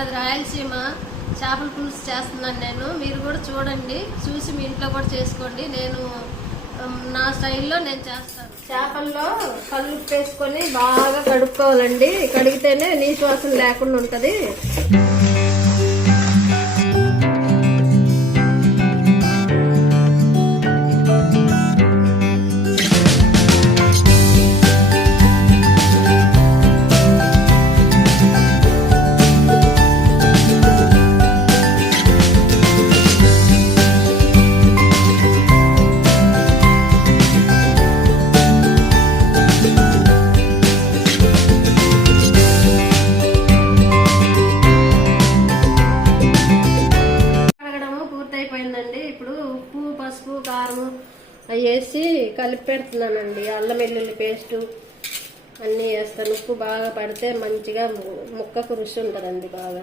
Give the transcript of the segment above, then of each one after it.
మాది రాయలసీమ చేపల పులుసు చేస్తున్నాను నేను. మీరు కూడా చూడండి, చూసి మీ ఇంట్లో కూడా చేసుకోండి. నేను నా స్టైల్లో నేను చేస్తాను. చేపల్లో కళ్ళు వేసుకొని బాగా కడుక్కోవాలండి. కడిగితేనే నీసు వాసన లేకుండా ఉంటుంది. ఇప్పుడు ఉప్పు, పసుపు, కారం అవి వేసి కలిపి పెడుతున్నానండి. అల్లం వెల్లుల్లి పేస్టు అన్నీ వేస్తాను. ఉప్పు బాగా పడితే మంచిగా ముక్కకు రుచి ఉంటుందండి బాగా.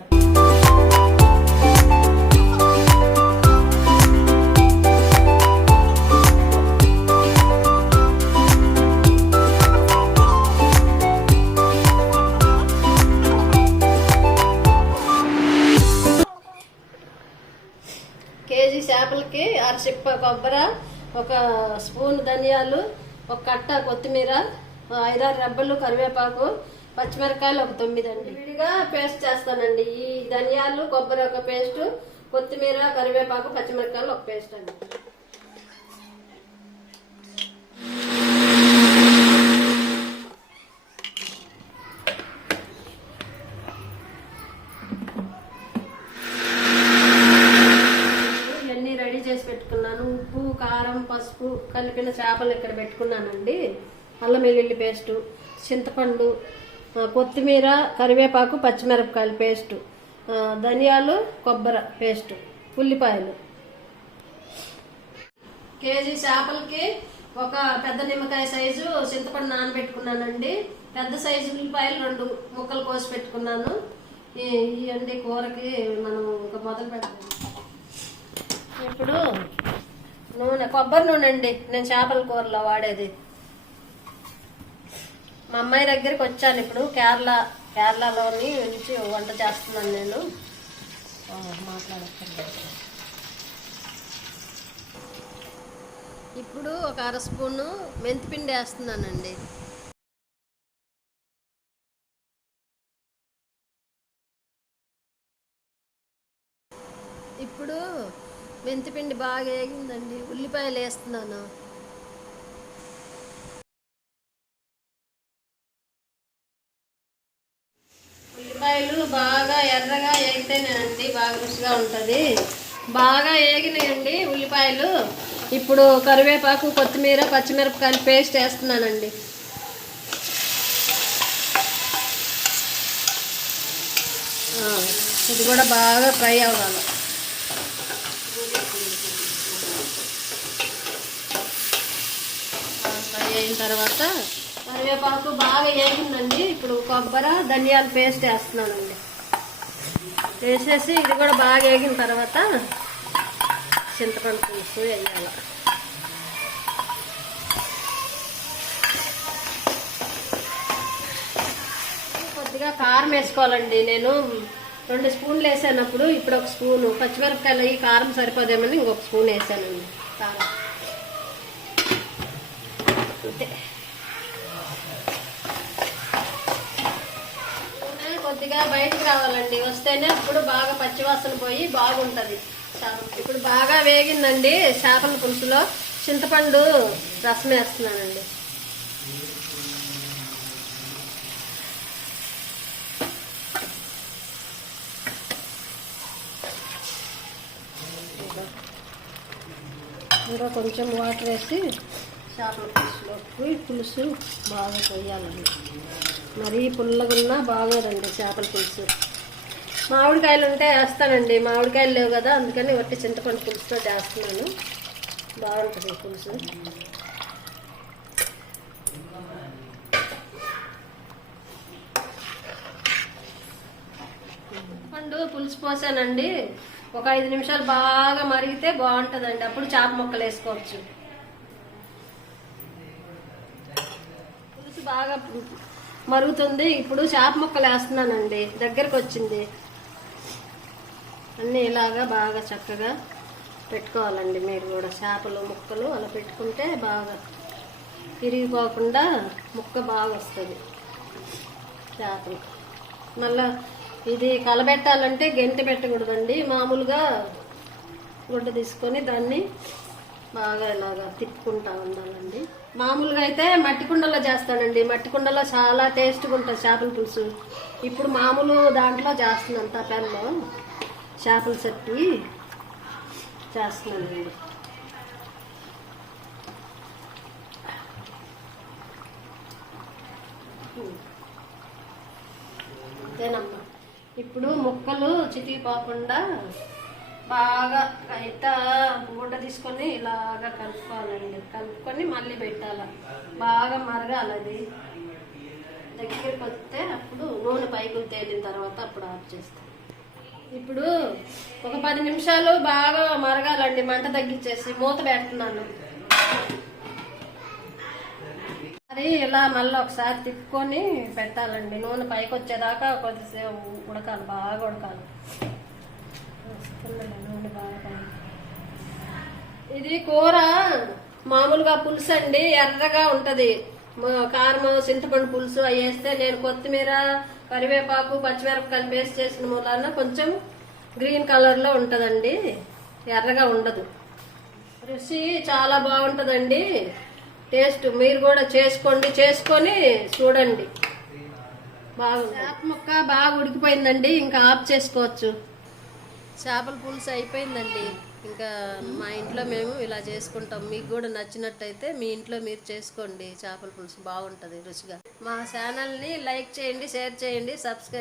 కేజీ చేపలకి అరచిప్ప కొబ్బరి, ఒక స్పూన్ ధనియాలు, ఒక కట్ట కొత్తిమీర, 5-6 రెబ్బలు కరివేపాకు, పచ్చిమిరకాయలు ఒక 9 అండి. విడిగా పేస్ట్ చేస్తానండి. ఈ ధనియాలు, కొబ్బరి ఒక పేస్ట్, కొత్తిమీర, కరివేపాకు, పచ్చిమిరకాయలు ఒక పేస్ట్ అండి. చేసి పెట్టుకున్నాను. ఉప్పు, కారం, పసుపు కలిపిన చేపలు ఇక్కడ పెట్టుకున్నానండి. అల్లం వెల్లుల్లి పేస్టు, చింతపండు, కొత్తిమీర, కరివేపాకు, పచ్చిమిరపకాయలు పేస్టు, ధనియాలు, కొబ్బరి పేస్టు, ఉల్లిపాయలు. కేజీ చేపలకి ఒక పెద్ద నిమ్మకాయ సైజు చింతపండు నానబెట్టుకున్నానండి. పెద్ద సైజు ఉల్లిపాయలు 2 ముక్కలు కోసి పెట్టుకున్నాను. ఇవన్నీ కూరకి మనం ఇంకా మొదలు పెడతాం. ఇప్పుడు నూనె, కొబ్బరి నూనె అండి నేను చేపల కూరలో వాడేది. మా అమ్మాయి దగ్గరికి వచ్చాను ఇప్పుడు. కేరళలోని నుంచి వంట చేస్తున్నాను నేను. ఇప్పుడు ఒక 1/2 స్పూను మెంతిపిండి వేస్తున్నానండి. ఇప్పుడు మెంతిపిండి బాగా వేగిందండి. ఉల్లిపాయలు వేస్తున్నాను. ఉల్లిపాయలు బాగా ఎర్రగా వేగితేనేనండి బాగా రుచిగా ఉంటుంది. బాగా వేగినాయండి ఉల్లిపాయలు. ఇప్పుడు కరివేపాకు, కొత్తిమీర, పచ్చిమిరపకాయలు పేస్ట్ వేస్తున్నానండి. ఇది కూడా బాగా ఫ్రై అవ్వాలి. అయిన తర్వాత కరివేపాకు బాగా వేగిందండి. ఇప్పుడు కొబ్బరి, ధనియాల పేస్ట్ వేస్తున్నానండి. వేసేసి ఇది కూడా బాగా వేగిన తర్వాత చింతపండు పులుసు వేయాలి. కొద్దిగా కారం వేసుకోవాలండి. నేను 2 స్పూన్లు వేసానప్పుడు ఇప్పుడు 1 స్పూను పచ్చిమిరపకాయలు ఈ కారం సరిపోదేమని ఇంకొక స్పూన్ వేసానండి కారం. కొద్దిగా బయటకు రావాలండి, వస్తేనే అప్పుడు బాగా పచ్చివాసన పోయి బాగుంటది. ఇప్పుడు బాగా వేగిందండి. చేపల పులుసులో చింతపండు రసం వేస్తున్నానండి. ఇంకా కొంచెం వాటర్ వేసి చేపల పులుసులోకి పులుసు బాగా కొయ్యాలండి. మరీ పుల్లగున్నా బాగోదండి చేపల పులుసు. మామిడికాయలు ఉంటే వేస్తానండి. మామిడికాయలు లేవు కదా, అందుకని వట్టి చింతపండు పులుసుతో చేస్తున్నాను. బాగుంటుంది పులుసు. చింతపండు పులుసు పోసానండి. ఒక 5 నిమిషాలు బాగా మరిగితే బాగుంటుందండి. అప్పుడు చేప ముక్కలు వేసుకోవచ్చు. పులుసు బాగా మరుగుతుంది. ఇప్పుడు చేప ముక్కలు వేస్తున్నానండి. దగ్గరకు వచ్చింది. అన్నీ ఇలాగా బాగా చక్కగా పెట్టుకోవాలండి. మీరు కూడా చేపలు ముక్కలు అలా పెట్టుకుంటే బాగా తిరిగిపోకుండా ముక్క బాగా వస్తుంది చేపలు. మళ్ళా ఇది కలబెట్టాలంటే గెంటి పెట్టకూడదండి. మామూలుగా గుడ్డ తీసుకొని దాన్ని బాగా ఇలాగా తిప్పుకుంటా ఉండాలండి. మామూలుగా అయితే మట్టి కుండలో చేస్తానండి. మట్టి కుండలో చాలా టేస్ట్గా ఉంటుంది చేపల పులుసు. ఇప్పుడు మామూలు దాంట్లో చేస్తున్నాను, తపాల్లో చేపలు చెట్టి చేస్తున్నానండి. అంతేనమ్మా. ఇప్పుడు ముక్కలు చితికిపోకుండా బాగా బయట గుడ్డ తీసుకొని ఇలాగా కలుపుకోవాలండి. కలుపుకొని మళ్ళీ పెట్టాలి. బాగా మరగాలి. అది దగ్గరికి వస్తే అప్పుడు నూనె పైకి తేలిన తర్వాత అప్పుడు ఆఫ్ చేస్తాం. ఇప్పుడు ఒక 10 నిమిషాలు బాగా మరగాలండి. మంట తగ్గించేసి మూత పెడుతున్నాను. అది ఇలా మళ్ళీ ఒకసారి తిప్పుకొని పెట్టాలండి. నూనె పైకి వచ్చేదాకా కొద్దిసేపు ఉడకాలి, బాగా ఉడకాలి. నూనె బాగా. ఇది కూర మామూలుగా పులుసు అండి, ఎర్రగా ఉంటది. కారం, చింతపండు పులుసు అవి వేస్తే నేను కొత్తిమీర, కరివేపాకు, పచ్చిమిరపకాయలు పేస్ట్ చేసిన మూలాన కొంచెం గ్రీన్ కలర్ లో ఉంటదండి, ఎర్రగా ఉండదు. రుచి చాలా బాగుంటదండి. టేస్ట్ మీరు కూడా చేసుకొని చూడండి. బాగుంది. చేప ముక్క బాగా ఉడికిపోయిందండి. ఇంకా ఆఫ్ చేసుకోవచ్చు. చేపల పులుసు అయిపోయిందండి. ఇంకా మా ఇంట్లో మేము ఇలా చేసుకుంటాం. మీకు కూడా నచ్చినట్టయితే మీ ఇంట్లో మీరు చేసుకోండి. చేపల పులుసు బాగుంటుంది రుచిగా. మా ఛానల్ని లైక్ చేయండి, షేర్ చేయండి, సబ్స్క్రైబ్